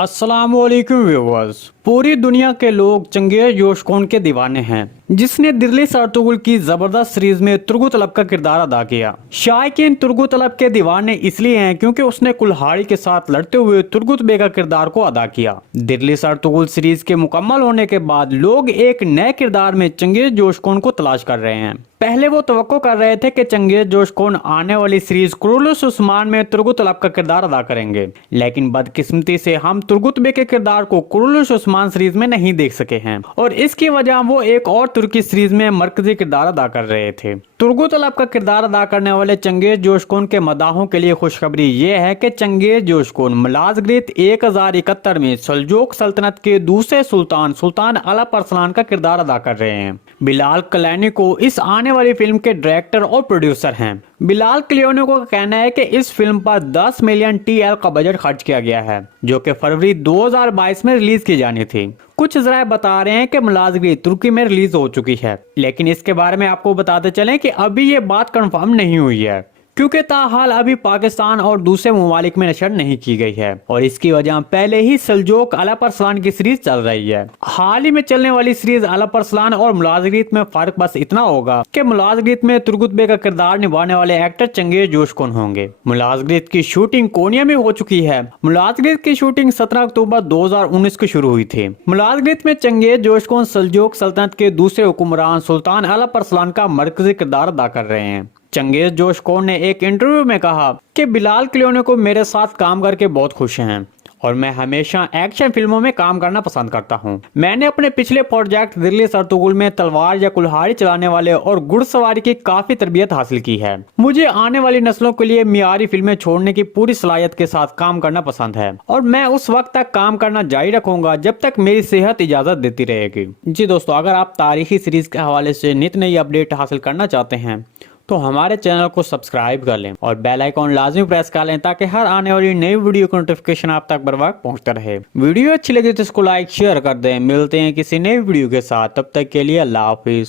अस्सलामुअलैकुम व्यूअर्स। पूरी दुनिया के लोग चंगेज जोशकोन के दीवाने हैं, जिसने दिल्लीस अर्तुगरुल की जबरदस्त सीरीज में तुर्गुत अलब का किरदार अदा किया। शायकीन तुर्गुत अलब के दीवाने इसलिए हैं क्योंकि उसने कुल्हाड़ी के साथ लड़ते हुए तुर्गुत बे का किरदार को अदा किया। दिल्लीस अर्तुगरुल सीरीज के मुकम्मल होने के बाद लोग एक नए किरदार में चंगेज जोशकोन को तलाश कर रहे हैं। पहले वो तवक्को कर रहे थे कि चंगेज जोशकोन आने वाली सीरीज कुरुलुस उस्मान में तुर्गुत अलब का किरदार अदा करेंगे, लेकिन बदकिस्मती से हम तुर्गुत बे के किरदार को कुरुलुस उस्मान सीरीज में नहीं देख सके हैं और इसकी वजह वो एक और तुर्की सीरीज में मरकजी किरदार अदा कर रहे थे। तुर्गुत अलब का किरदार अदा करने वाले चंगेज जोशकोन के मदाहों के लिए खुशखबरी ये है कि चंगेज जोशकोन मलाजग्रित 1071 में सल्जूक सल्तनत के दूसरे सुल्तान अलप अरसलान का किरदार अदा कर रहे हैं। बिलाल कलैनिको इस आने वाली फिल्म के डायरेक्टर और प्रोड्यूसर हैं। बिलाल क्लियोनिको का कहना है कि इस फिल्म पर 10 मिलियन TL का बजट खर्च किया गया है, जो कि फरवरी 2022 में रिलीज की जानी थी। कुछ जराए बता रहे हैं कि मुलाजगी तुर्की में रिलीज हो चुकी है, लेकिन इसके बारे में आपको बताते चलें कि अभी ये बात कंफर्म नहीं हुई है, क्योंकि ताहाल अभी पाकिस्तान और दूसरे ममालिक में नशर नहीं की गई है और इसकी वजह पहले ही सल्जूक अलप अरसलान की सीरीज चल रही है। हाल ही में चलने वाली सीरीज अलप अरसलान और मुलाजगित में फर्क बस इतना होगा कि मुलाजगित में तुर्गुत बे का किरदार निभाने वाले एक्टर चंगेज जोशकोन होंगे। मुलाजगित की शूटिंग कोनिया में हो चुकी है। मुलाजगित की शूटिंग 17 अक्टूबर 2019 को शुरू हुई थी। मुलाजगित में चंगेज जोशकोन सल्जूक सल्तनत के दूसरे हुक्मरान सुल्तान अलप अरसलान का मरकजी किरदार अदा कर रहे हैं। चंगेज जोशकोन ने एक इंटरव्यू में कहा कि बिलाल क्लियोनिको मेरे साथ काम करके बहुत खुश हैं और मैं हमेशा एक्शन फिल्मों में काम करना पसंद करता हूं। मैंने अपने पिछले प्रोजेक्ट दिल्लीस अर्तुगरुल में तलवार या कुल्हाड़ी चलाने वाले और घुड़सवारी की काफी तरबियत हासिल की है। मुझे आने वाली नस्लों के लिए मियारी फिल्में छोड़ने की पूरी सलाहियत के साथ काम करना पसंद है और मैं उस वक्त तक काम करना जारी रखूंगा जब तक मेरी सेहत इजाजत देती रहेगी। जी दोस्तों, अगर आप तारीखी सीरीज के हवाले से नित नई अपडेट हासिल करना चाहते हैं तो हमारे चैनल को सब्सक्राइब कर लें और बेल आइकॉन लाजमी प्रेस कर लें ताकि हर आने वाली नई वीडियो का नोटिफिकेशन आप तक बर वक्त पहुंचता रहे। वीडियो अच्छी लगे तो इसको लाइक शेयर कर दें। मिलते हैं किसी नई वीडियो के साथ, तब तक के लिए अल्लाह हाफिज।